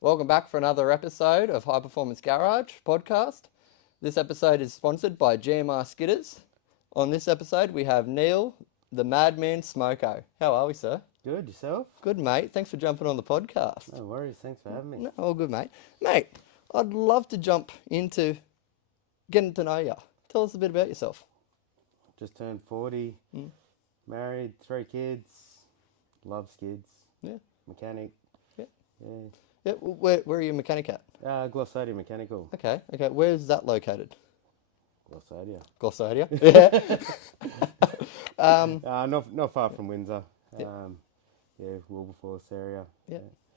Welcome back for another episode of High Performance Garage podcast. This episode is sponsored by GMR SKIDDERS. On this episode, we have Neil, the Madman SMOKO. How are we, sir? Good, yourself? Good, mate. Thanks for jumping on the podcast. No worries, thanks for having me. No, all good, mate. Mate, I'd love to jump into getting to know you. Tell us a bit about yourself. Just turned 40, married, 3 kids, love skids, Yeah. mechanic. Yeah. Yeah. Yeah, where are you a mechanic at? Glossodia Mechanical. Okay. Where's that located? Glossodia. Glossodia? Yeah. Not far from Windsor. Yep. Wilberforce area.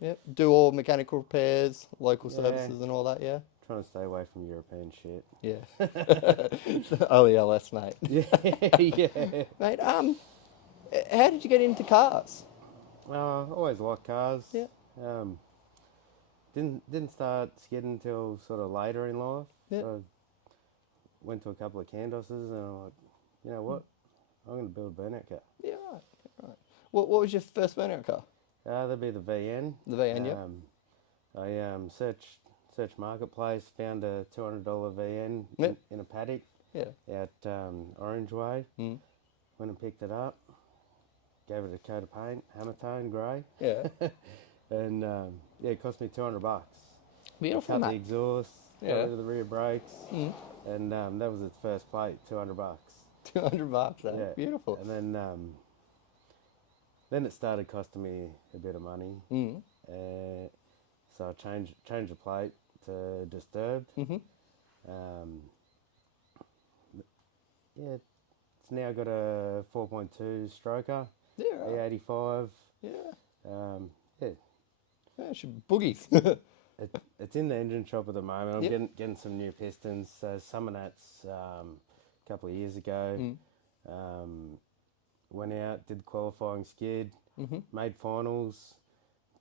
Yeah. Do all mechanical repairs, local Yeah. services and all that, yeah? Trying to stay away from European shit. Yeah. OELS, mate. Yeah. Mate, how did you get into cars? Always liked cars. Yeah. Didn't start skidding until sort of later in life. Yeah. So went to a couple of Candosses and I'm like, you know what? I'm going to build a burnout car. Yeah, right. What was your first burnout car? That'd be the VN. The VN, yeah. I searched Marketplace, found a $200 VN Yep. in a paddock Yeah. out Orange Way. Mm. Went and picked it up, gave it a coat of paint, hammer tone grey, Yeah. and it cost me $200. Beautiful, Cut the mate. exhaust, got Yeah. rid of the rear brakes, Mm. and that was its first plate, $200. $200, eh? Yeah. Beautiful. And then it started costing me a bit of money. Mm. So I changed the plate to Disturbed. Mm-hmm. It's now got a 4.2 stroker, Yeah, right. E85. Yeah. Yeah, Yeah, boogies. it's in the engine shop at the moment. I'm Yep. getting some new pistons. So some of that's a couple of years ago. Mm. Went out, did the qualifying skid, Mm-hmm. made finals.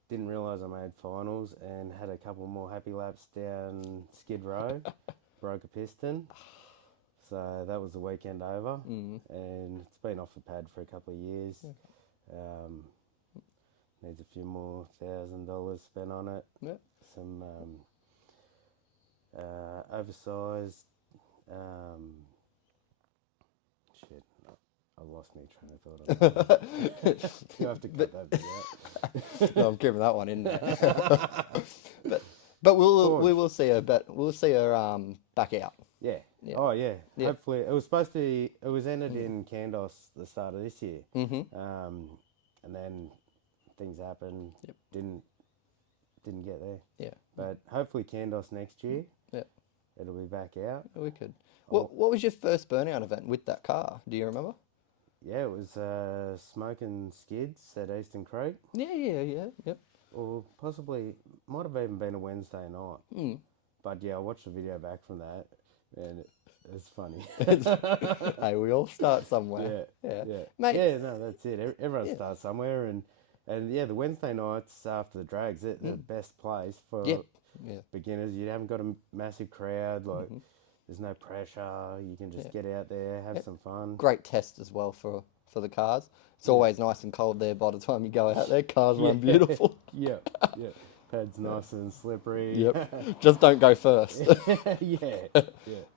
Didn't realise I made finals and had a couple more happy laps down Skid Row. Broke a piston. So that was the weekend over. Mm. And it's been off the pad for a couple of years. Okay. Needs a few more $1,000 spent on it. Yeah. Some oversized. Shit, I lost my train of thought on that. You have to cut that bit out. No, I'm keeping that one in there. but we will see her. But we'll see her back out. Yeah. Yeah. Oh yeah. Yeah. Hopefully, it was supposed to be. It was entered in Candos the start of this year. Mm-hmm. And then things happened. Yep. Didn't get there. Yeah. But hopefully Candos next year. Yeah. It'll be back out. We could. What was your first burnout event with that car? Do you remember? Yeah, it was smoking skids at Eastern Creek, Yeah. Yep. or possibly might have even been a Wednesday night. Mm. But yeah, I watched the video back from that, and it's funny. Hey, we all start somewhere. Yeah. Mate. Yeah, no, that's it. Everyone Yeah. starts somewhere, and yeah, the Wednesday nights after the drags, they're the best place for Yep. Yeah. beginners. You haven't got a massive crowd, like there's no pressure. You can just get out there, have some fun. Great test as well for the cars. It's always nice and cold there by the time you go out there. Cars run beautiful. Yeah. Pad's nice and slippery. Yep. Just don't go first. Yeah.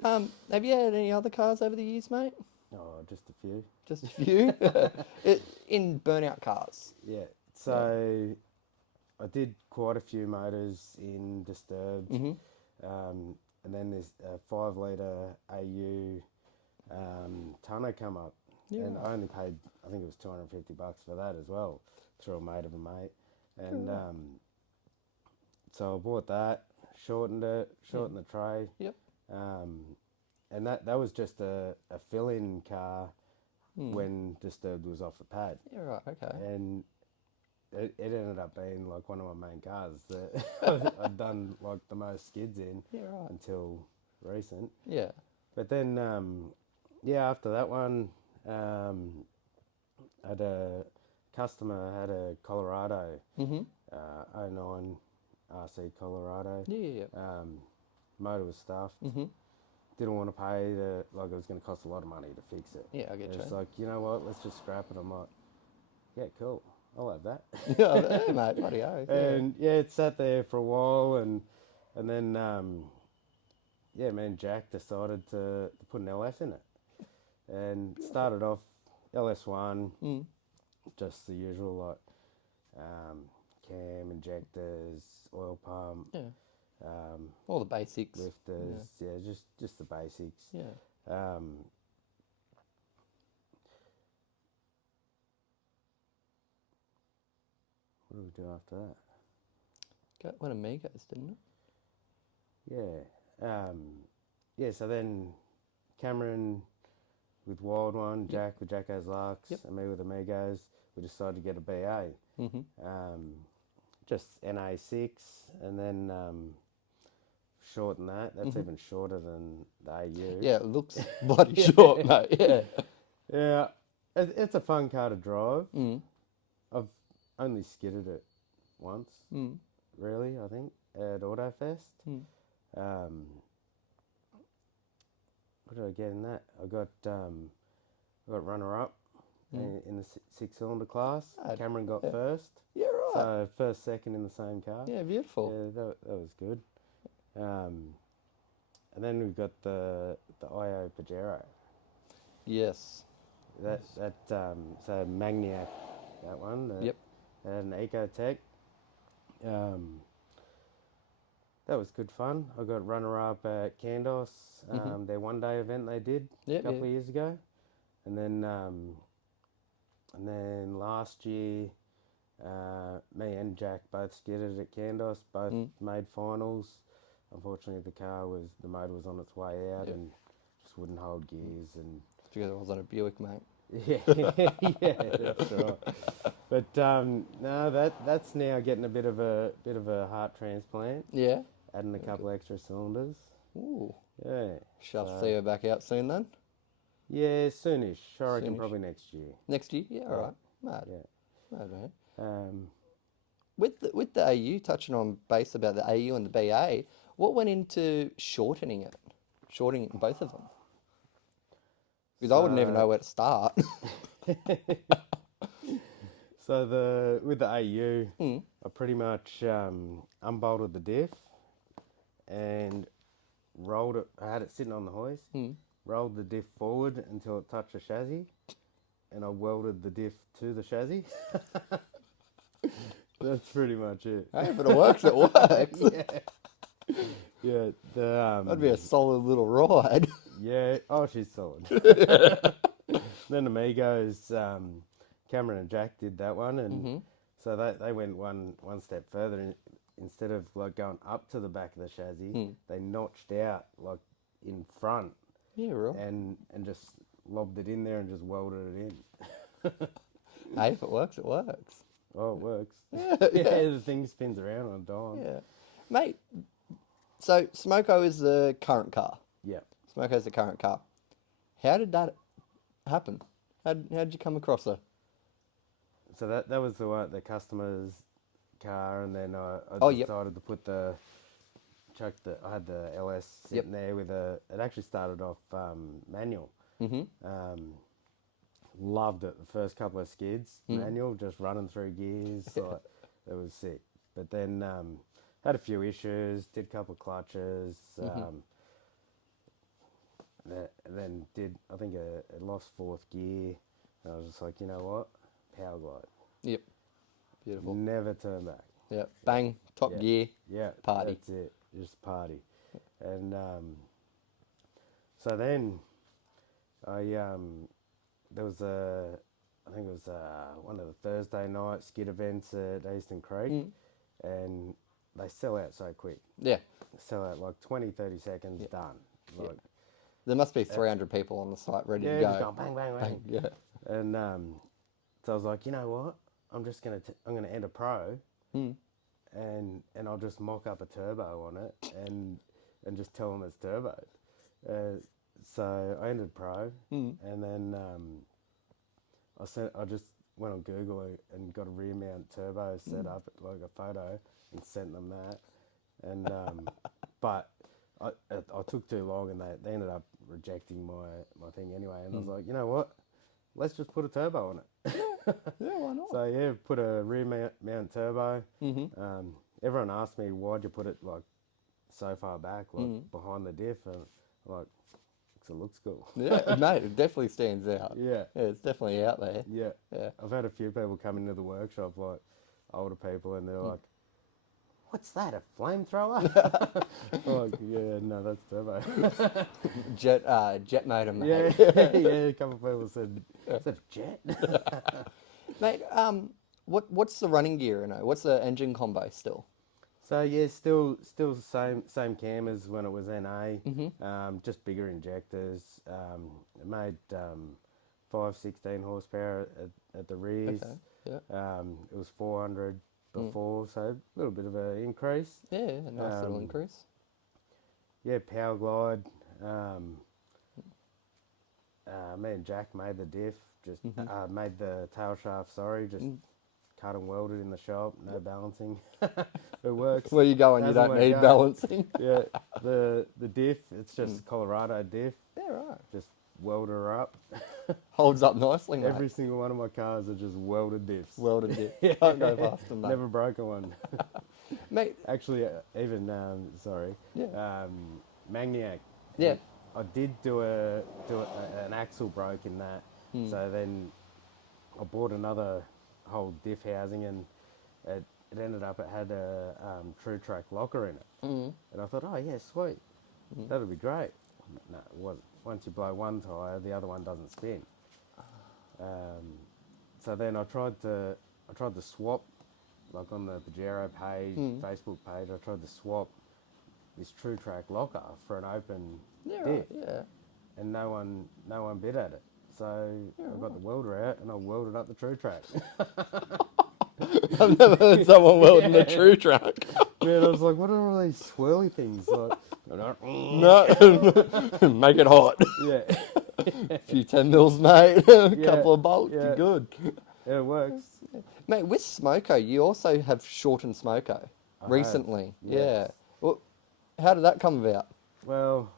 Have you had any other cars over the years, mate? Oh, just a few. Just a few. In burnout cars. Yeah. So I did quite a few motors in Disturbed. And then there's a 5-litre AU tonneau come up. Yeah. And I only paid, I think it was $250 for that as well, through a mate of a mate. And so I bought that, shortened the tray. Yep. And that was just a fill-in car when Disturbed was off the pad. Yeah, right, okay. And it ended up being like one of my main cars that I'd done like the most skids in until recent. Yeah. But then, after that one, I had a customer had a Colorado 09 RC Colorado. Yeah. Motor was stuffed. Didn't want to pay it was going to cost a lot of money to fix it. Yeah, I get you. It's like, you know what, let's just scrap it. I'm like, yeah, cool. I'll have that. Yeah, mate, bloody hell. Yeah. And yeah, it sat there for a while, and then yeah, me and Jack decided to put an LS in it, and started off LS1, Mm. just the usual like cam, injectors, oil pump, Yeah. um, All the basics. lifters, yeah, just the basics. Yeah. What do we do after that? Went Amigos, didn't it? Yeah. Yeah, so then Cameron with Wild One, Jack with Jacko's Lux, Yep. and me with Amigos, we decided to get a BA. Mm-hmm. Just NA6, and then shorten that. That's even shorter than the AU. Yeah, it looks bloody short, mate. Yeah. Yeah, it's a fun car to drive. Mm. I've only skidded it once, really, I think, at AutoFest. What did I get in that? I got runner-up in the six-cylinder class. Cameron got first. Yeah, right. So first, second in the same car. Yeah, beautiful. Yeah, that was good. And then we've got the IO Pajero. Yes. So Magniac, that one. Yep. That had an Ecotech. That was good fun. I got runner-up at Candos, their one-day event they did a couple of years ago, and then last year, me and Jack both skidded at Candos, both made finals. Unfortunately, the motor was on its way out and just wouldn't hold gears, and Because I was on a Buick, mate. yeah, that's right. But no, that's now getting a bit of a heart transplant. Yeah. Adding a couple extra cylinders. Ooh. Yeah. Shall see her back out soon then? Yeah, soonish. I reckon Soonish. probably next year. Next year? Yeah, all right. Mad. Yeah. Mad, man. Um, With the AU, touching on base about the AU and the BA, what went into shortening both of them? Because I wouldn't even know where to start. So with the AU, I pretty much unbolted the diff and rolled it. I had it sitting on the hoist. Rolled the diff forward until it touched the chassis, and I welded the diff to the chassis. That's pretty much it. Hey, if it works, it works. Yeah. That'd be a solid little ride. Yeah. Oh, she's solid. Then Amigos, Cameron and Jack did that one, and so they went one step further. And instead of like going up to the back of the chassis, they notched out like in front. Yeah, right. And just lobbed it in there and just welded it in. Hey, if it works, it works. Oh, it works. Yeah. The thing spins around on a dime. Yeah. Mate, so SMOKO is the current car. Yeah. SMOKO is the current car. How did that happen? How did you come across her? So that was the customer's car, and then I decided to put I had the LS sitting there with it actually started off manual. Loved it. The first couple of skids, manual, just running through gears. Like, it was sick. But then had a few issues, did a couple of clutches, then I think it lost fourth gear. And I was just like, you know what? Power glide. Yep. Beautiful. Never turn back. Yep. Bang. Top gear. Yeah. Party. That's it. Just party. And so then there was I think it was one of the Thursday night skid events at Eastern Creek, and they sell out so quick. Yeah. Sell out like 20, 30 seconds, done. Like, There must be 300 people on the site ready to go. just going bang, bang, bang. Yeah. And so I was like, you know what? I'm gonna enter pro, and I'll just mock up a turbo on it, and just tell them it's turbo. So I entered pro, and then I just went on Google and got a rear mount turbo set up, like a photo, and sent them that. And but I took too long, and they ended up rejecting my thing anyway. And I was like, you know what? let's just put a turbo on it. Yeah, why not? So yeah, put a rear mount turbo. Mm-hmm. Everyone asked me, why'd you put it like so far back, like behind the diff, and like, 'cause it looks cool. Yeah, mate, it definitely stands out. Yeah, Yeah, it's definitely out there. yeah. Yeah. I've had a few people come into the workshop, like older people, and they're like, "What's that? A flamethrower?" I'm like, yeah, no, that's turbo. Jet motor, Yeah, mate. yeah. A couple of people said, "Is that a jet?" Mate, what's the running gear in it? What's the engine combo still? So yeah, still the same cam as when it was NA. Mm-hmm. Just bigger injectors. It made 516 horsepower at the rears. Okay. Yeah. It was 400 before, so a little bit of an increase. Yeah, a nice little increase. Yeah, power glide. Me and Jack made the diff. Just made the tail shaft. Sorry, just cut and welded in the shop. No balancing. It works. Where you going? You don't need balancing. Yeah, the diff. It's just Colorado diff. Yeah, right. Just weld her up. Holds up nicely, mate. Every single one of my cars are just welded diffs. Welded diff. Can't go faster, mate. Never broken one. Mate. Actually, even Yeah. Magniac. Yeah. I did do an axle broke in that. So then I bought another whole diff housing, and it ended up it had a True Track locker in it. And I thought, oh yeah, sweet, that'll be great. No, it wasn't. Once you blow one tyre, the other one doesn't spin. So then I tried to swap, like on the Pajero page, Facebook page. I tried to swap this True Track locker for an open Yeah, diff, right. Yeah. and no one bid at it. So I got the welder out and I welded up the True Track. I've never heard someone welding a True Track. Man, I was like, what are all these swirly things? Like, No, make it hot. yeah, A few 10 mils, mate. A couple of bolts, yeah. you're good. Yeah, it works. Mate, with SMOKO, you also have shortened SMOKO recently. yes. Yeah. Well, how did that come about? Well,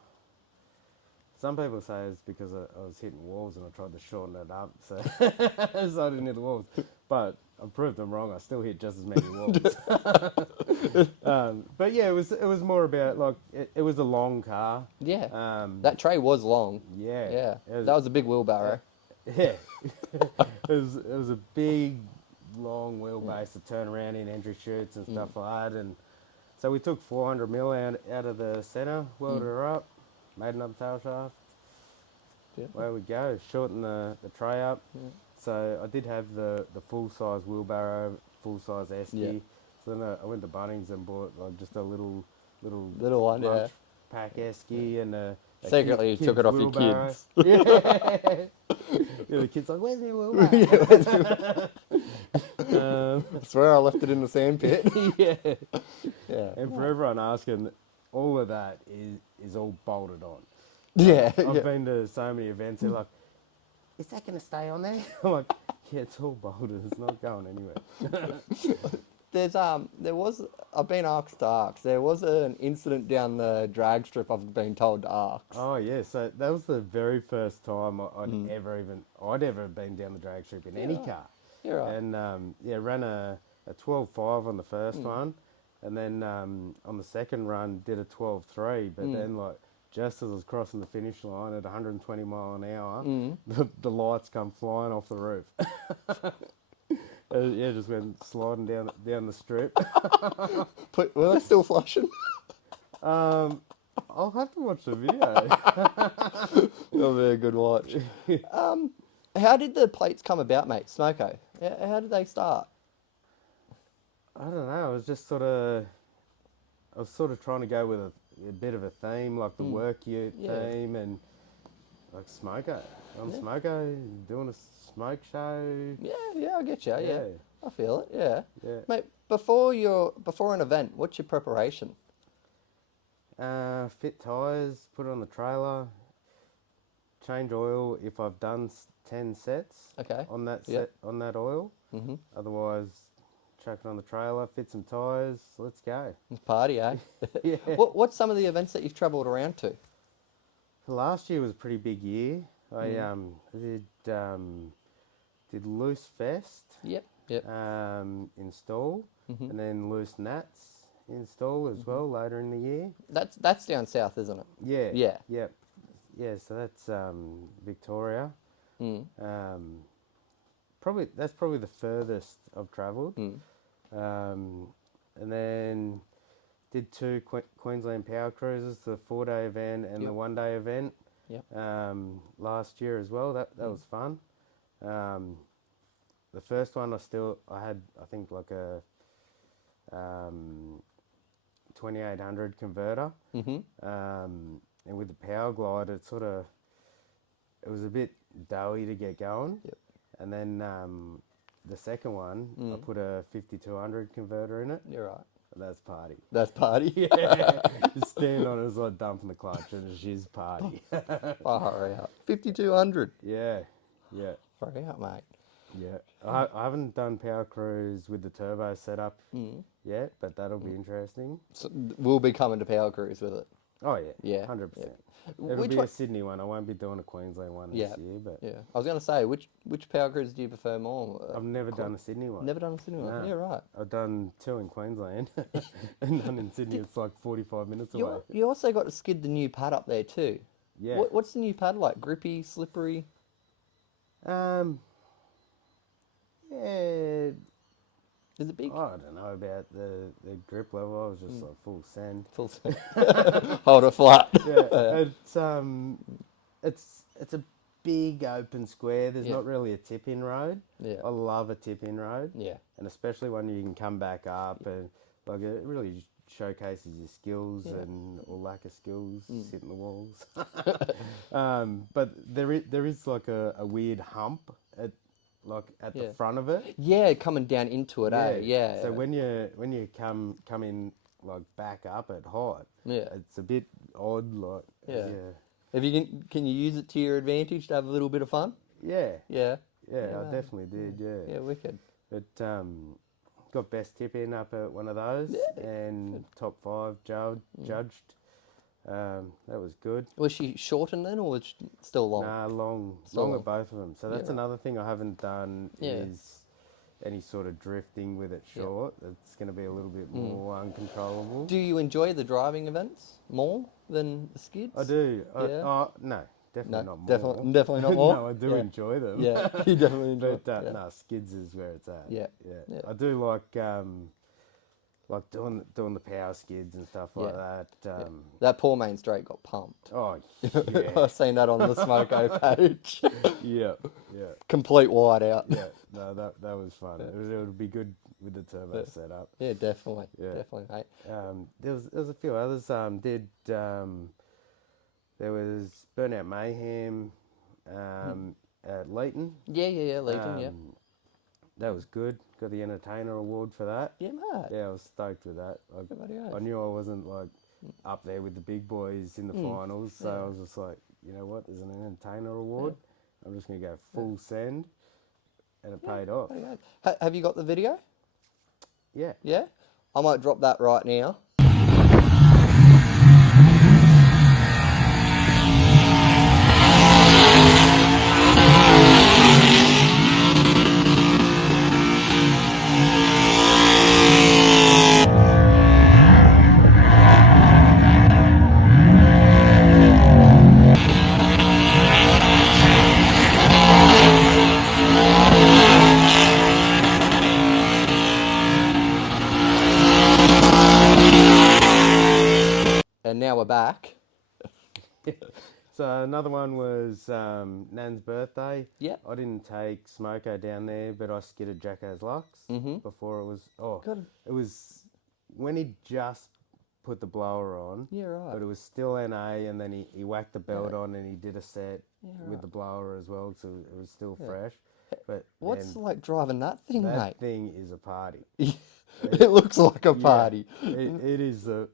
some people say it's because I was hitting walls and I tried to shorten it up, so, so I didn't hit the walls. But I proved them wrong. I still hit just as many walls. But yeah, it was more about like it was a long car. Yeah. That tray was long. Yeah. Yeah. That was a big wheelbarrow. Yeah. it was a big, long wheelbase to turn around in entry chutes and stuff like that. And so we took 400 mil out of the centre, welded her up, made another tail shaft. Yeah. Where we go, shorten the tray up. Yeah. So I did have the full size wheelbarrow, full size esky. Yeah. So then I went to Bunnings and bought like just a little one, lunch pack esky and a Secretly, you took it off wheelbarrow. your kids. Yeah, the kid's like, "Where's my wheelbarrow?" I swear I left it in the sandpit. Yeah. Yeah. And for everyone asking, all of that is all bolted on. Yeah. I've been to so many events. They're like, "Is that going to stay on there?" I'm like, "Yeah, it's all bolted. It's not going anywhere." I've been asked to ask. There was an incident down the drag strip I've been told to ask. Oh yeah, so that was the very first time I'd ever been down the drag strip in any car. Yeah, right. And ran a 12.5 on the first one, and then on the second run did a 12.3. But then like just as I was crossing the finish line at 120 mile an hour, the lights come flying off the roof. Yeah, just went sliding down the strip. Were they still flashing? I'll have to watch the video. That'll be a good watch. How did the plates come about, mate? SMOKO. How did they start? I don't know. I was sort of trying to go with a bit of a theme, like the work ute theme, and like SMOKO. I'm SMOKO, doing a smoke show. Yeah, I get you. Yeah, I feel it. Yeah, Yeah. mate. Before an event, what's your preparation? Fit tyres, put it on the trailer, change oil if I've done 10 sets. Okay. On that set, on that oil. Mm-hmm. Otherwise, chuck it on the trailer, fit some tyres, let's go. Party, eh? Yeah. What's some of the events that you've travelled around to? Last year was a pretty big year. did Loose Fest Yep. Yep. install, and then Loose Nats install as well later in the year. That's down south, isn't it? Yeah. Yeah. Yep. Yeah. So that's Victoria. Mm. That's probably the furthest I've travelled. Mm. And then did two Queensland Power Cruises, the 4-day event and the 1-day event. Yep. Last year as well. That was fun. The first one I had I think like a 2800 converter. And with the Power Glide, it was a bit doughy to get going. Yep. And then the second one, I put a 5200 converter in it. You're right. That's party. That's party. Yeah. You stand on it, it's like dumping the clutch and it's just party. Far out. 5200. Yeah. Far out, mate. Yeah. I haven't done Power Cruise with the turbo setup yet, but that'll be interesting. So we'll be coming to Power Cruise with it. Oh, yeah. Yeah. 100%. Yeah. It'll Which be one? a Sydney one. I won't be doing a Queensland one this year, but Yeah. I was going to say, which Power Cruise do you prefer more? I've never done a Sydney one. Never done a Sydney one? No. Yeah, right. I've done 2 in Queensland, and none in Sydney. It's like 45 minutes away. You also got to skid the new pad up there too. Yeah. What's the new pad like? Grippy, slippery? Yeah. Is it big? I don't know about the grip level. I was just like full send. Full hold it flat. Yeah. It's a big open square. There's not really a tip-in road. Yeah. I love a tip-in road. Yeah. And especially when you can come back up and like it really showcases your skills and or lack of skills hitting the walls. But there is like a weird hump at the front of it. Yeah, coming down into it, eh? Yeah. So when you come in like back up at height, it's a bit odd. Like If you can you use it to your advantage to have a little bit of fun? Yeah. Yeah. I definitely did. Yeah. Yeah, wicked. But got best tip in up at one of those and top 5 judged. That was good. Was she shortened then, or was she still long? Nah, long at both of them. So that's another thing I haven't done is any sort of drifting with it short. It's going to be a little bit more uncontrollable. Do you enjoy the driving events more than the skids? I do. No, definitely not more. Definitely not more. No, I do enjoy them. Yeah, you definitely enjoy But it. no, skids is where it's at. Yeah. I do like doing the power skids and stuff like that. That poor main straight got pumped. Oh, I've seen that on the SMOKO page. yeah. Complete wide out. Yeah, no, that was fun. It would be good with the turbo setup. Yeah, definitely. Definitely, mate. There was a few others. There was Burnout Mayhem at Leighton. Yeah, Leighton, That was good. Got the Entertainer Award for that. Yeah, mate. Yeah, I was stoked with that. I knew I wasn't like up there with the big boys in the finals, so I was just like, you know what? There's an Entertainer Award. I'm just gonna go full send, and it paid off. Have you got the video? Yeah. Yeah? I might drop that right now. And now we're back. So another one was Nan's birthday. Yep. I didn't take SMOKO down there, but I skidded Jacko's Lux before it was. It was when he just put the blower on. Yeah, right. But it was still NA, and then he whacked the belt on, and he did a set with the blower as well, so it was still fresh. But what's like driving that thing, that mate? thing is a party. It looks like a party. It is a.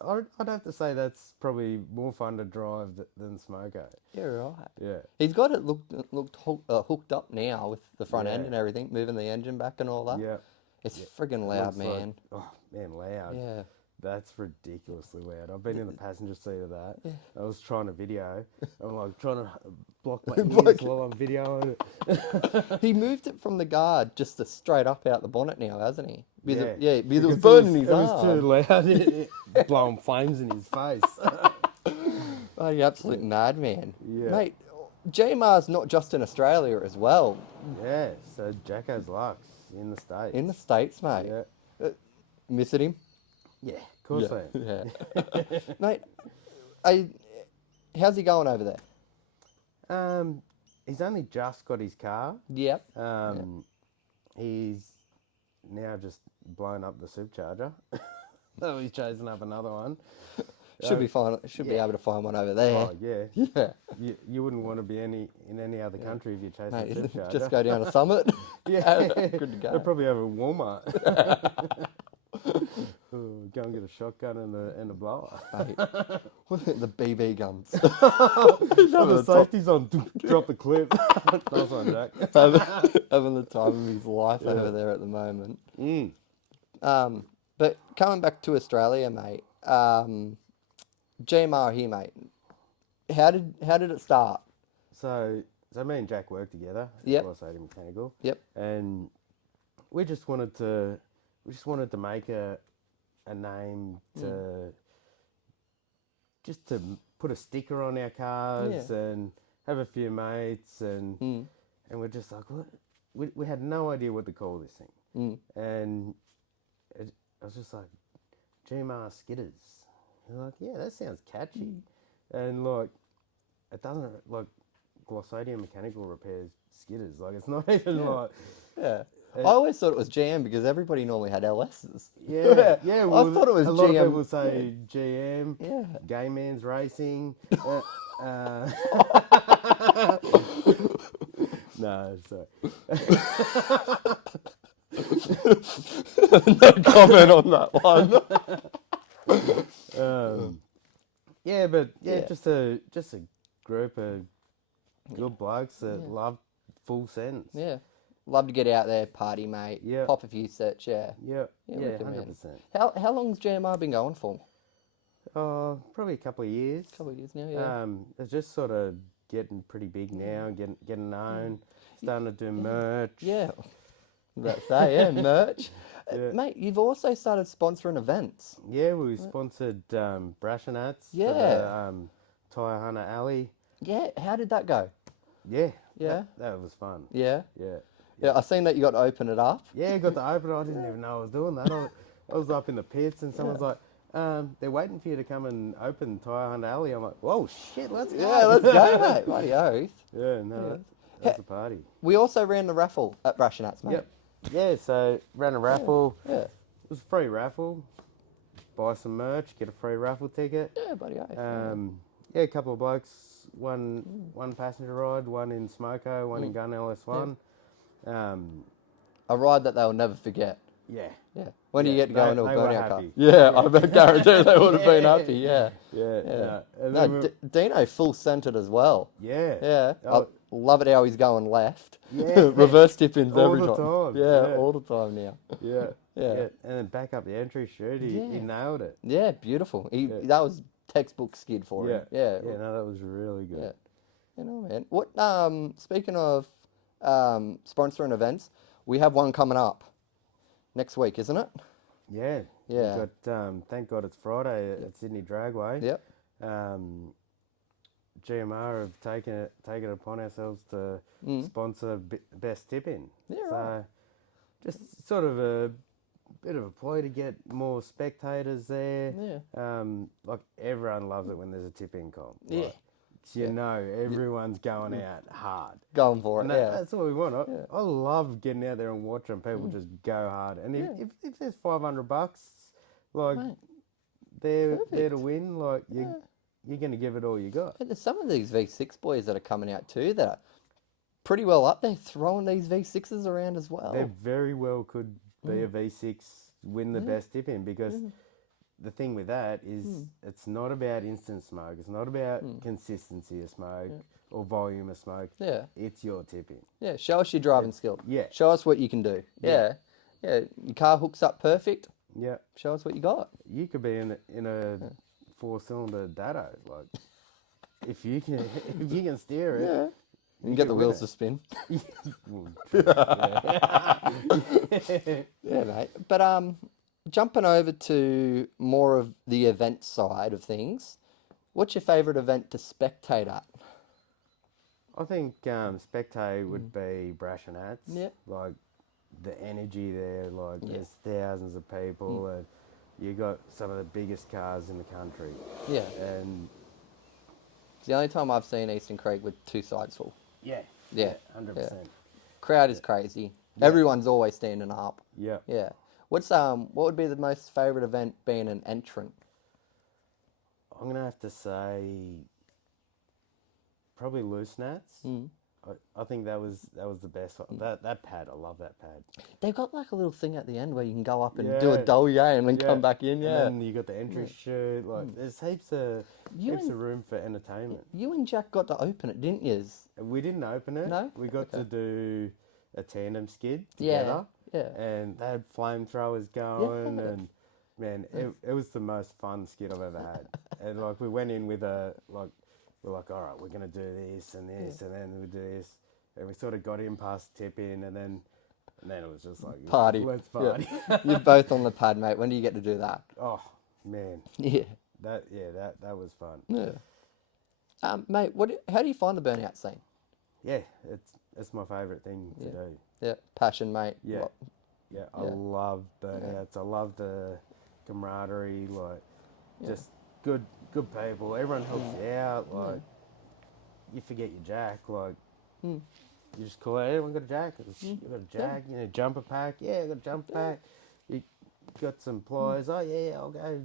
I'd have to say that's probably more fun to drive than SMOKO. Yeah, right. Yeah. He's got it hooked up now with the front end and everything, moving the engine back and all that. Yeah. It's friggin' loud, Looks like- man. oh man, loud. Yeah. That's ridiculously loud. I've been in the passenger seat of that. I was trying to video. I'm like trying to block my ears while I'm videoing it. He moved it from the guard just to straight up out the bonnet now, hasn't he? Because because it was Because burning his it arm. was too loud. It blowing flames in his face. Oh, you absolute madman. Yeah. Mate, GMR's not just in Australia as well. Yeah, so Jacko's Lux in the States. In the States, mate. Yeah. Missing him? Yeah, of course I am. Yeah. Mate, how's he going over there? He's only just got his car. Yep. He's now just blown up the supercharger. So he's chasing up another one. Should be fine. Should be able to find one over there. Oh, yeah. Yeah. You wouldn't want to be in any other country if you're chasing a Mate, supercharger. just go down a summit. Yeah. Good to go. They'll probably have a Walmart. Go and get a shotgun and a blower. Mate, the BB guns. The safety's on. Drop the clip. Nice one, Jack. Having the time of his life over there at the moment. Mm. But coming back to Australia, mate. GMR here, mate. How did it start? So me and Jack worked together. Yep. At Mechanical. Yep. And we just wanted to make a name to put a sticker on our cars and have a few mates and we're just like, what? We had no idea what to call this thing. And I was just like, GMR Skidders. And like, yeah, that sounds catchy. And like, it doesn't, like, Glossodium Mechanical repairs skidders. Like, it's not even like... Yeah. I always thought it was GM because everybody normally had LSs. Yeah, yeah. Well, I thought it was a GM. lot of people say GM, Yeah. Gay Man's Racing. No, sorry. No comment on that one. Yeah, but just a group of good blokes that love full sends. Yeah. Love to get out there, party, mate. Yeah. Pop a few sets, yeah. Yeah, wicked, man. 100%. How long's GMR been going for? Probably a couple of years. Couple of years now, yeah. It's just sort of getting pretty big now, getting known, starting to do merch. Yeah. That's that, yeah, merch. Yeah. Mate, you've also started sponsoring events. Yeah, we sponsored Brashanats for Yeah. the Tyre Hunter Alley. Yeah, how did that go? Yeah. Yeah. That was fun. Yeah. Yeah. Yeah, I seen that you got to open it up. Yeah, got to open it. I didn't even know I was doing that. I was up in the pits and someone's like, they're waiting for you to come and open Tyre Hunter Alley. I'm like, whoa, shit, let's go. Yeah, let's go, mate. Bloody oath. Yeah, no, that's a party. We also ran the raffle at Brashanats, mate. Yep. Yeah, so ran a raffle. Yeah. It was a free raffle. Buy some merch, get a free raffle ticket. Yeah, bloody oath. Yeah, a couple of blokes. One passenger ride, one in SMOKO, one in Gun LS1. A ride that they'll never forget. Yeah. Yeah. When do you get to go into a they were burnout car? happy. Yeah, I bet guarantee they would have been happy, yeah. Yeah. Yeah. And No, then Dino full centered as well. yeah. Yeah. Oh. I love it how he's going left. Yeah. Reverse tip-ins All every the time. time. Yeah, Yeah. all the time now. Yeah. Yeah. And then back up the entry chute, he nailed it. Yeah, beautiful. That was textbook skid for him. Yeah. Yeah, no, that was really good. Yeah. You know, man. What? Speaking of sponsoring events, we have one coming up next week, isn't it? Yeah. Yeah. We've got, thank God it's Friday at Sydney Dragway. Yep. GMR have taken it upon ourselves to sponsor Best Tip-In. Yeah, so right. just sort of a bit of a ploy to get more spectators there. Yeah. Like everyone loves it when there's a tip-in comp. Yeah. Like, you know, everyone's going out hard. Going for it. And Yeah. that's all we want. I love getting out there and watching people just go hard. And if there's $500, like Mate. they're Perfect. to win, like you're going to give it all you got. And there's some of these V6 boys that are coming out too that are pretty well up there, throwing these V6s around as well. They very well could be a V6, win the best tip-in, because the thing with that is it's not about instant smoke. It's not about consistency of smoke or volume of smoke. Yeah. It's your tip-in. Yeah. Show us your driving skill. Yeah. Show us what you can do. Yeah. Yeah. Your car hooks up perfect. Yeah. Show us what you got. You could be in a 4-cylinder Dado. Like, if you can if you can steer it, Yeah. you And get could the win wheels it. to spin. Well, true, yeah. Yeah, mate. But jumping over to more of the event side of things, what's your favourite event to spectate at? I think spectate would be Brashnats. Yep. Like the energy there, like Yeah. there's thousands of people and you got some of the biggest cars in the country. Yeah. And It's the only time I've seen Eastern Creek with two sides full. yeah, Yeah. 100%. Crowd is crazy. Yeah. Everyone's always standing up. Yeah. Yeah. What would be the most favourite event being an entrant? I'm gonna have to say probably Loose Nats. I think that was the best one. That pad, I love that pad. They've got like a little thing at the end where you can go up and do a dolly and then Yeah. come back in. Yeah. And then you got the entry chute. Like there's heaps of room for entertainment. You and Jack got to open it, didn't you? We didn't open it. No? We got to do a tandem skid Yeah. together. Yeah. And they had flamethrowers going and man, it was the most fun skid I've ever had. And like we went in with we're like, all right, we're gonna do this and this and then we do this. And we sort of got in past tip in and then it was just like Party. Let's party. Yeah. You're both on the pad, mate. When do you get to do that? Oh man. Yeah. That was fun. Yeah. Mate, how do you find the burnout scene? Yeah, it's my favourite thing to do. Yeah. Passion, mate. Yeah. What- Yeah, I love burnouts. I love the camaraderie, like just good people. Everyone helps you out. Like you forget your jack, like you just call out, everyone got a jack. You got a jack, you know, jumper pack. Yeah, I got a jumper pack. You got some pliers. Oh yeah, I'll go.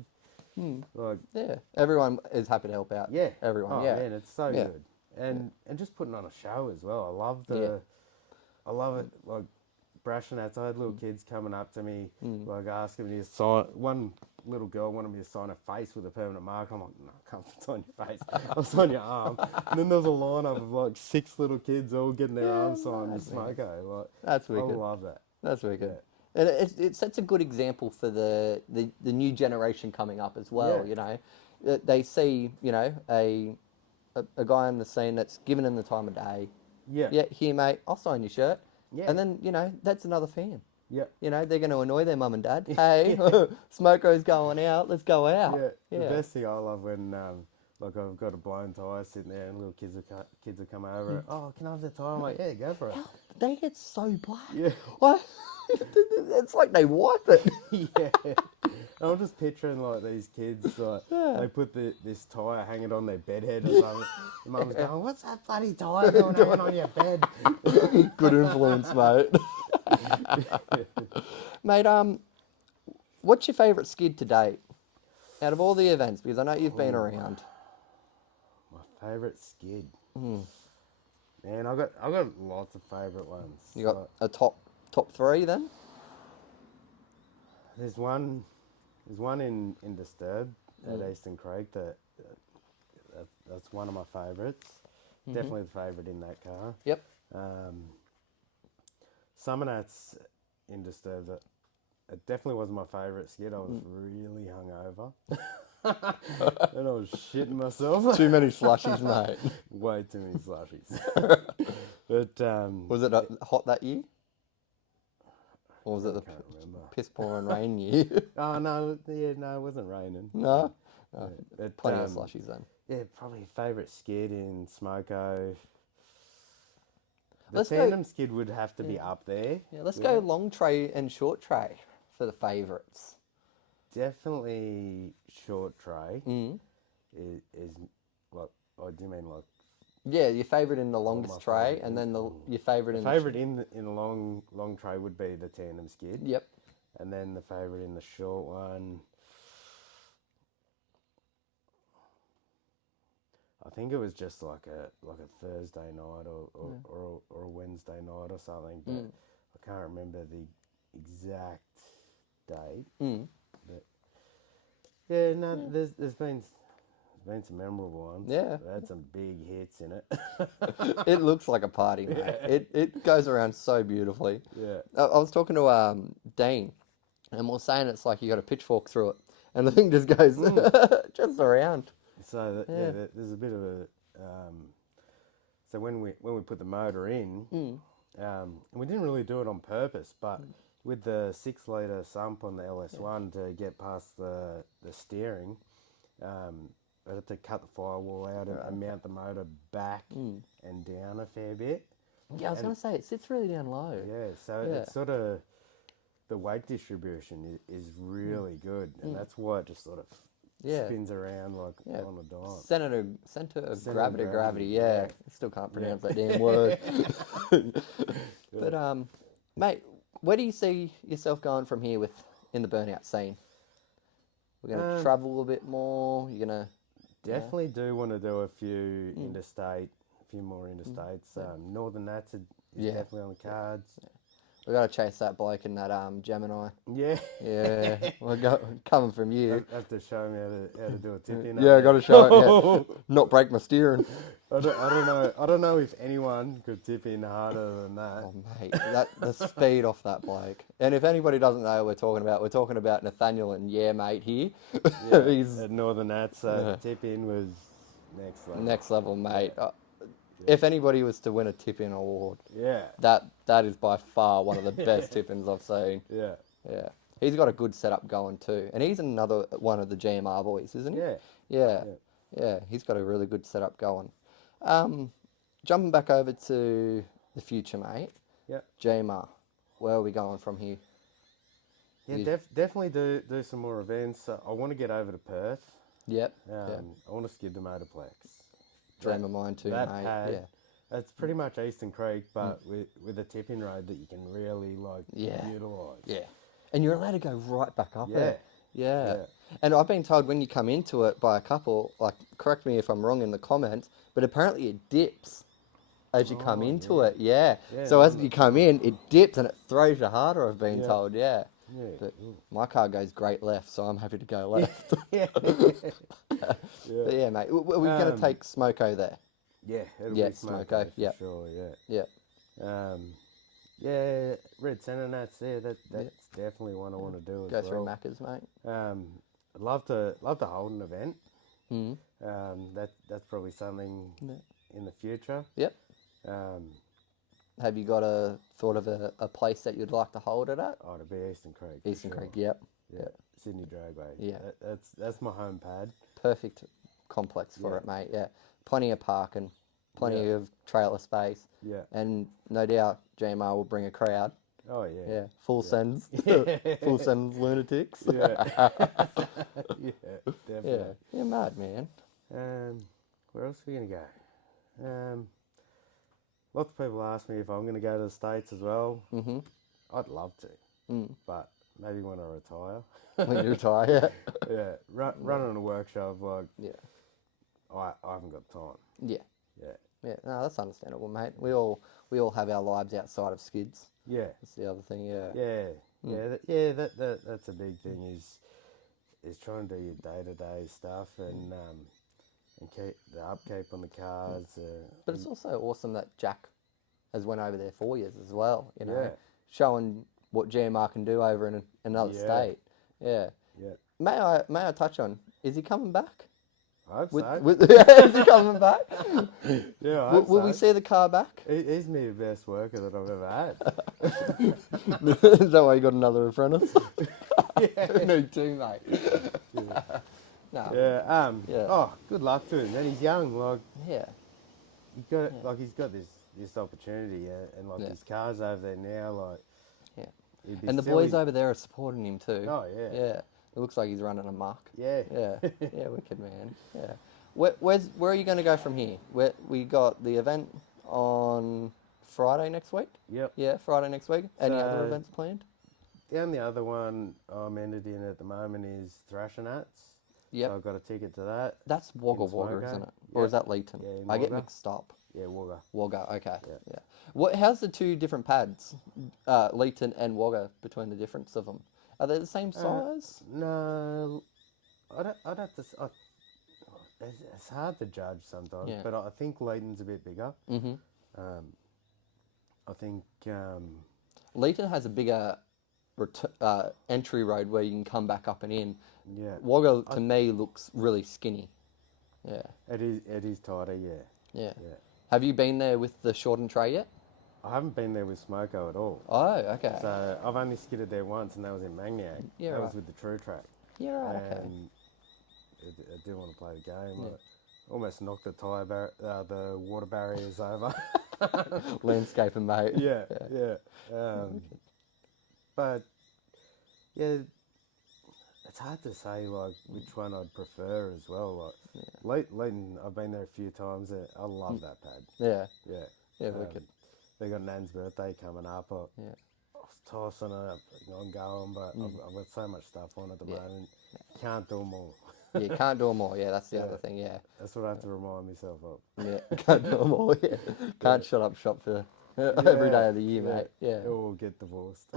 Like Yeah. Everyone is happy to help out. yeah, Everyone. Oh yeah. man, it's so good. And just putting on a show as well. I love it. Like Brashnats, I had little kids coming up to me, like asking me to sign. One little girl wanted me to sign her face with a permanent mark. I'm like, no, I can't sign your face. I'll sign your arm. And then there was a lineup of like 6 little kids all getting their arms signed with SMOKO. Like, That's wicked. I love that. That's wicked. And it sets a good example for the new generation coming up as well. Yeah. You know, they see a guy on the scene that's giving them the time of day. Yeah. Yeah, here, mate, I'll sign your shirt. Yeah. And then that's another fan. Yeah. They're going to annoy their mum and dad. Hey, Smoko's going out. Let's go out. Yeah. The best thing I love when like I've got a blown tyre sitting there and little kids will come over. Oh, can I have the tyre? I'm like, yeah, go for it. They get so black. Yeah. What? It's like they wipe it. Yeah. I'm just picturing like these kids, like they put this tyre hanging on their bed head or something. The mum's going, "What's that bloody tyre doing hanging on your bed?" Good influence, mate. Mate, what's your favourite skid to date? Out of all the events, because I know you've been around. My favourite skid. Man, I got lots of favourite ones. You got a top 3 then? There's one in Disturbed at Eastern Creek that's one of my favourites. Definitely the favourite in that car. Yep. Summer Nats in Disturbed, it definitely wasn't my favourite skid. I was really hungover. And I was shitting myself. Too many slushies, mate. Way too many slushies. But Was it hot that year? Or was it the can't remember. piss pouring rain year? Oh no, it wasn't raining. No? But, Plenty of slushies then. Yeah, probably favourite skid in SMOKO. The Let's go- tandem skid would have to be up there. Yeah, let's go long tray and short tray for the favourites. Definitely short tray is like. Oh, do you mean like Yeah, your favourite in the longest tray, and then your favourite in the... favourite in the long tray would be the tandem skid. Yep. And then the favourite in the short one, I think it was just like a Thursday night or a Wednesday night or something, but I can't remember the exact date. But yeah, no, there's been some memorable ones. Yeah. They had some big hits in it. It looks like a party, mate. It goes around so beautifully. Yeah. I was talking to Dean, and we're saying it's like you got a pitchfork through it, and the thing just goes just around. So there's a bit of a. So when we put the motor in, and we didn't really do it on purpose, but with the 6 litre sump on the LS1 to get past the steering, I had to cut the firewall out and mount the motor back and down a fair bit. Yeah, I was going to say, it sits really down low. Yeah, so it's sort of, the weight distribution is really good, and that's why it just sort of spins around like on a dime. Center of gravity, yeah. I still can't pronounce that damn word. But, mate, where do you see yourself going from here in the burnout scene? We're going to travel a bit more? You're going to... Definitely do want to do a few more interstates. Northern Nats is definitely on the cards. Yeah. We got to chase that bloke in that Gemini. Yeah. Yeah. We're coming from you. Have to show me how to do a tip in. Yeah, I got to show it. Yeah. Not break my steering. I don't know if anyone could tip in harder than that. Oh mate, the speed off that bloke. And if anybody doesn't know what we're talking about Nathaniel and mate here. Yeah, he's at Northern Nats. Tip in was next level. Next level, mate. If anybody was to win a tip-in award, that is by far one of the best tip-ins I've seen. Yeah. Yeah. He's got a good setup going too. And he's another one of the GMR boys, isn't he? Yeah. He's got a really good setup going. Jumping back over to the future, mate. Yeah. GMR. Where are we going from here? Yeah, definitely do some more events. I want to get over to Perth. Yep. I want to skid the Motorplex. Dream of mine too, mate. Yeah. It's pretty much Eastern Creek, but with a tip-in road that you can really utilise. Yeah. And you're allowed to go right back up there. Yeah. And I've been told when you come into it by a couple, like, correct me if I'm wrong in the comments, but apparently it dips as you come into it. Yeah. So as you come in, it dips and it throws you harder, I've been told. Yeah. But my car goes great left, so I'm happy to go left. But yeah, mate. Are we going to take SMOKO there? Yeah, it'll be SMOKO. Yeah, sure. Yeah. Red Centre Nats. Yeah, that's definitely one I want to do as well. Go through Macca's, mate. I'd love to hold an event. That's probably something in the future. Yep. Have you got a thought of a place that you'd like to hold it at? Oh, it'd be Eastern Creek. Eastern Creek, yep. Yeah. Sydney Dragway. Yeah. That's my home pad. Perfect complex for it, mate. Yeah. Plenty of parking, plenty of trailer space. Yeah. And no doubt GMR will bring a crowd. Oh yeah. Yeah. Full sends. Full sends lunatics. Yeah. Definitely. Yeah, mad, man. Where else are we gonna go? Lots of people ask me if I'm going to go to the States as well. Mm-hmm. I'd love to, but maybe when I retire. When you retire, Running a workshop, I haven't got time. Yeah. No, that's understandable, mate. We all have our lives outside of skids. Yeah. That's the other thing. That's a big thing is trying to do your day-to-day stuff and keep the upkeep on the cars. But it's also awesome that Jack has went over there 4 years as well, showing what GMR can do over in another state. Yeah. May I touch on, is he coming back? I hope so. Is he coming back? Yeah, I hope will so. we see the car back? He's me the best worker that I've ever had. Is that why you got another apprentice? Me too, mate. No. Oh, good luck to him. And he's young, he's got this opportunity, and his car's over there now, And the boys over there are supporting him too. Oh yeah. Yeah. It looks like he's running amok. Yeah. Yeah, wicked man. Yeah. Where are you going to go from here? We got the event on Friday next week. Yep. Yeah, Friday next week. Any other events planned? The only other one I'm entered in at the moment is Thrasher Nats. Yep. So I've got a ticket to that. That's Wagga Wagga, isn't it? Or is that Leeton? Yeah, I get mixed up. Yeah, Wagga. Wagga, okay. Yeah. How's the two different pads, Leeton and Wagga, between the difference of them? Are they the same size? No, I'd have to. It's hard to judge sometimes, but I think Leighton's a bit bigger. Mm-hmm. I think Leeton has a bigger entry road where you can come back up and in. Yeah. Wagga to me looks really skinny. Yeah. It is tighter, yeah. Yeah. Yeah. Have you been there with the shortened tray yet? I haven't been there with SMOKO at all. Oh, okay. So I've only skidded there once, and that was in Magniac. Yeah, that right. was with the True Track. Yeah, right, okay. And I do want to play the game. I almost knocked the water barriers over. Landscaping, mate. Yeah. But yeah, it's hard to say like which one I'd prefer as well. Like Leighton, I've been there a few times. I love that pad. Yeah. Yeah. Yeah, wicked. They got Nan's birthday coming up. I was tossing it up, I'm going, but I've got so much stuff on at the moment. Can't do them all. Yeah, you can't do them all. Yeah, that's the other thing. Yeah. That's what I have to remind myself of. Yeah, can't do them all. Yeah. Can't shut up shop for every day of the year, mate. Yeah. Or get divorced.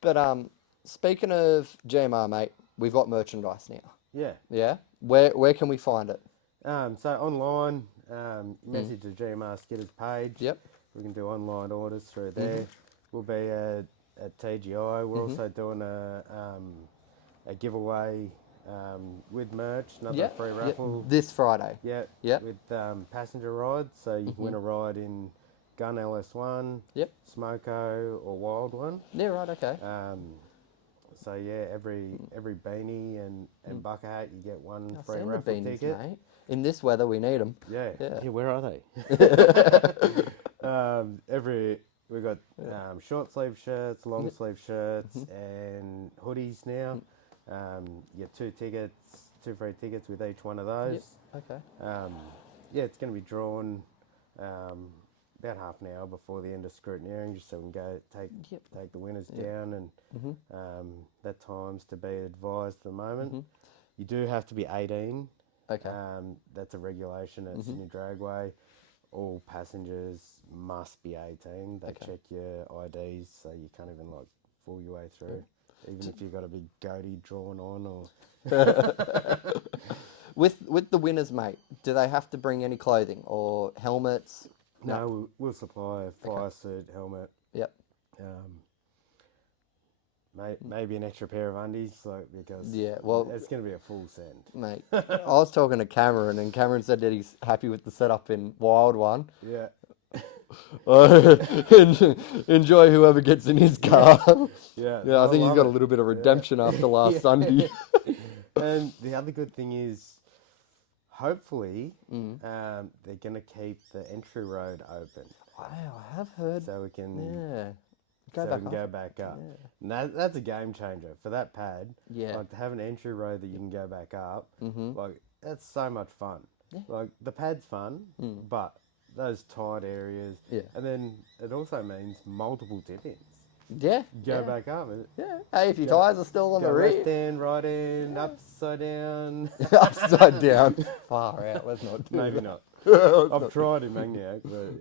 But speaking of GMR, mate, we've got merchandise now. Yeah. Yeah. Where can we find it? So online, message the GMR Skidders page. Yep. We can do online orders through there. We'll be at TGI. We're also doing a giveaway with merch, another free raffle. This Friday. Yeah. Yep. With passenger rides. So you can win a ride in Gun LS1, Yep. SMOKO or Wild One. Yeah, right, okay. So yeah, every beanie and bucket hat, you get one free Send raffle the beanies, ticket. mate. In this weather, we need them. Yeah. Yeah. Where are they? We got short sleeve shirts, long sleeve shirts, and hoodies now. You get two free tickets with each one of those. Yep. Okay. It's going to be drawn about half an hour before the end of scrutineering, just so we can go take the winners down, and that time's to be advised at the moment. You do have to be 18. Okay. That's a regulation at Sydney Dragway. All passengers must be 18. They check your IDs, so you can't even like fool your way through, even if you've got a big goatee drawn on or. With the winners, mate, do they have to bring any clothing or helmets? No, we'll supply a fire suit, helmet. Yep. Maybe an extra pair of undies, because it's going to be a full send. Mate, I was talking to Cameron, and Cameron said that he's happy with the setup in Wild One. Yeah. Enjoy whoever gets in his car. Yeah. I think he's got a little bit of redemption after last Sunday. And the other good thing is, hopefully, they're going to keep the entry road open. Wow, I have heard. So we can go back up. Yeah. And that's a game changer for that pad. Yeah. Like to have an entry road that you can go back up. Like that's so much fun. Yeah. Like the pad's fun, but those tight areas. Yeah. And then it also means multiple tip-ins. Yeah. Go back up. Yeah. Hey, if your tyres are still on the rear. Left in, right in, upside down. Upside down. Far out. Let's not do Maybe that. not. I've tried in Magniac, but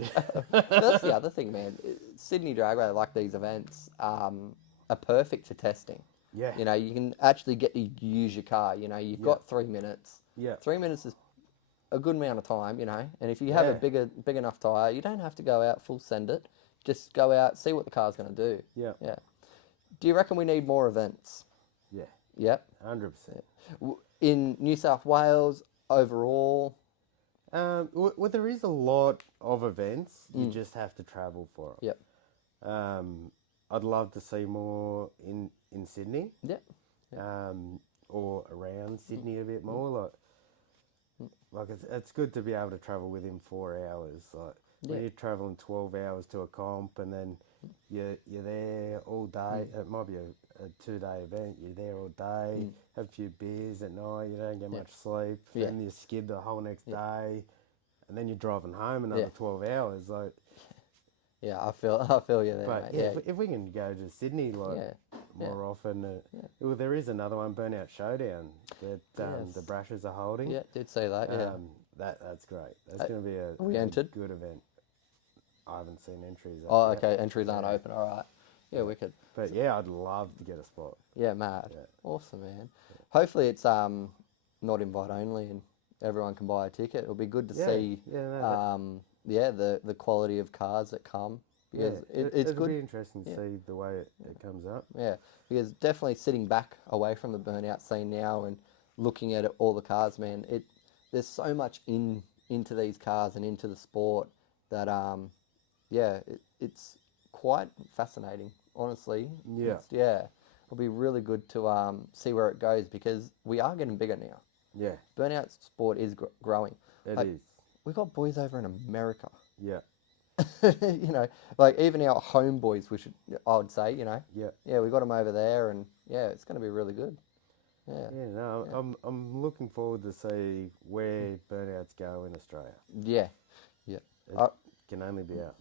yeah. That's the other thing, man. Sydney Dragway, like these events, are perfect for testing. Yeah. You know, you can actually get to use your car. You know, you've got 3 minutes. Yeah. 3 minutes is a good amount of time, you know. And if you have a big enough tyre, you don't have to go out full send it. Just go out, see what the car's going to do. Yeah. Yeah. Do you reckon we need more events? Yeah. Yep. 100%. In New South Wales, overall? Well, there is a lot of events. You just have to travel for it. Yep. I'd love to see more in Sydney. Yep. Or around Sydney a bit more. Like it's good to be able to travel within 4 hours. Like when you're traveling 12 hours to a comp and then you're there all day. It might be a 2-day event. You're there all day, have a few beers at night. You don't get much sleep. Then you skid the whole next day, and then you're driving home another 12 hours. Like, yeah, I feel you there. but mate. if we can go to Sydney more often, well, there is another one, Burnout Showdown, that the Brashers are holding. Yeah, did say that. Yeah, that's great. That's going to be a good event. I haven't seen entries. Oh, okay. Entries aren't open. All right. Yeah, wicked. But yeah, I'd love to get a spot. Yeah, mad. Yeah. Awesome, man. Hopefully it's not invite only and everyone can buy a ticket. It'll be good to see the quality of cars that come. Because it's it'll good. be interesting to see the way it comes up. Yeah, because definitely sitting back away from the burnout scene now and looking at all the cars, man, there's so much into these cars and into the sport that it's quite fascinating, honestly. Yeah. It'll be really good to see where it goes because we are getting bigger now. Yeah, Burnout sport is growing. it Like, is. we got boys over in America. Yeah, Like even our homeboys, I would say, yeah. we got them over there, and it's going to be really good. Yeah, Yeah, no, I'm looking forward to see where burnouts go in Australia. yeah. It I, can only be up.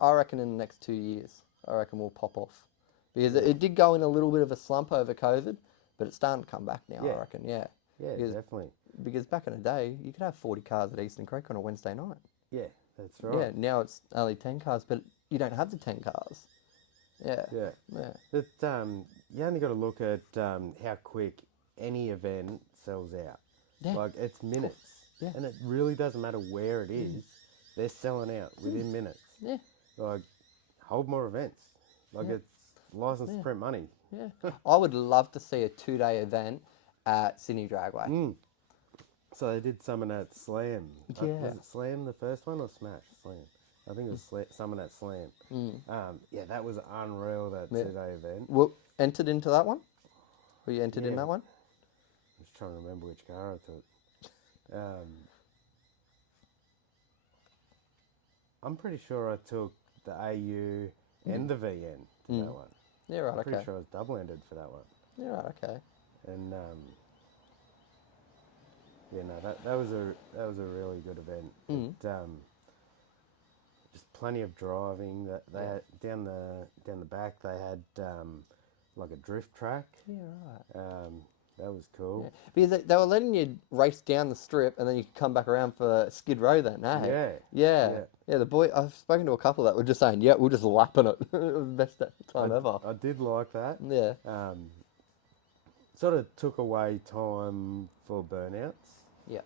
I reckon in the next 2 years, I reckon we'll pop off because it did go in a little bit of a slump over COVID, but it's starting to come back now. Yeah. I reckon, yeah. Yeah, Because- definitely. Because back in the day, you could have 40 cars at Eastern Creek on a Wednesday night. Yeah, that's Yeah, right. now it's only 10 cars, but you don't have the 10 cars. Yeah, Yeah. yeah, But you only got to look at how quick any event sells out. yeah. Like, it's minutes. Yeah. And it really doesn't matter where it is, they're selling out within minutes. Yeah, Like, hold more events. Like, Yeah. it's license to print money. yeah. I would love to see a 2-day event at Sydney Dragway. So they did summon at Slam. Yeah. Was it Slam the first one or Smash? Slam. I think it was summon at Slam. Yeah, that was unreal, that Yeah. 2-day event. Well, entered into that one? Were you entered in Yeah. that one? I'm just trying to remember which car I took. I'm pretty sure I took the AU and the VN to that one. Yeah, right, I'm pretty okay. sure I was double-ended for that one. Yeah, right, okay. And yeah, no, that was a really good event. Just plenty of driving. That they had, down the back they had like a drift track. Yeah, right. That was cool. Yeah. Because they were letting you race down the strip and then you could come back around for Skid Row then, eh? Yeah, the boy, I've spoken to a couple that were just saying, yeah, we're just lapping it. It was the best time ever. I did like that. Yeah. Sort of took away time for burnouts. Yeah.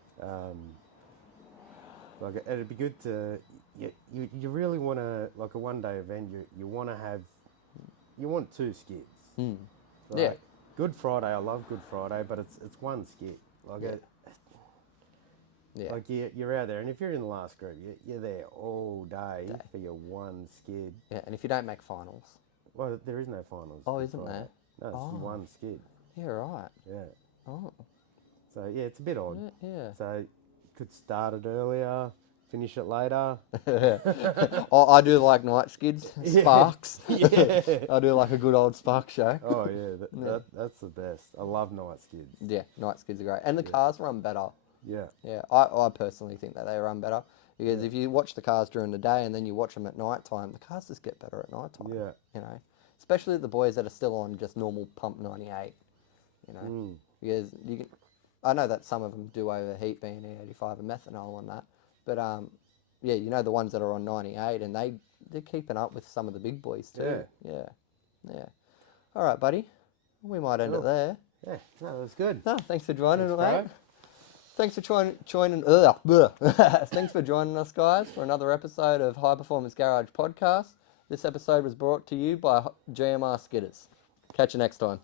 Like it'd be good to you really want to, like a 1-day event, you want to have, you want 2 skids. Like, Yeah. Good Friday, I love Good Friday, but it's one skid. Like Yeah. like you're out there, and if you're in the last group, you're there all day for your one skid. Yeah, and if you don't make finals. Well, there is no finals. Oh, Good isn't Friday. there? No, it's Oh. one skid. Yeah, right. Yeah. Oh. So yeah, it's a bit odd. Yeah. So could start it earlier, finish it later. Oh, I do like night skids, sparks. Yeah. I do like a good old spark show. Oh yeah, that's the best. I love night skids. Yeah, night skids are great. And the cars run better. Yeah. Yeah, I personally think that they run better. Because if you watch the cars during the day and then you watch them at night time, the cars just get better at night time. Yeah. You know, especially the boys that are still on just normal pump 98. You know, because you can. I know that some of them do overheat being E85 and methanol and that, but yeah, you know the ones that are on 98 and they're keeping up with some of the big boys too. Yeah. All right, buddy. We might end it there. Yeah. No, that was good. No, thanks for joining, Thanks, mate. bro. Thanks for joining. Thanks for joining us, guys, for another episode of High Performance Garage Podcast. This episode was brought to you by GMR SKIDDERS. Catch you next time.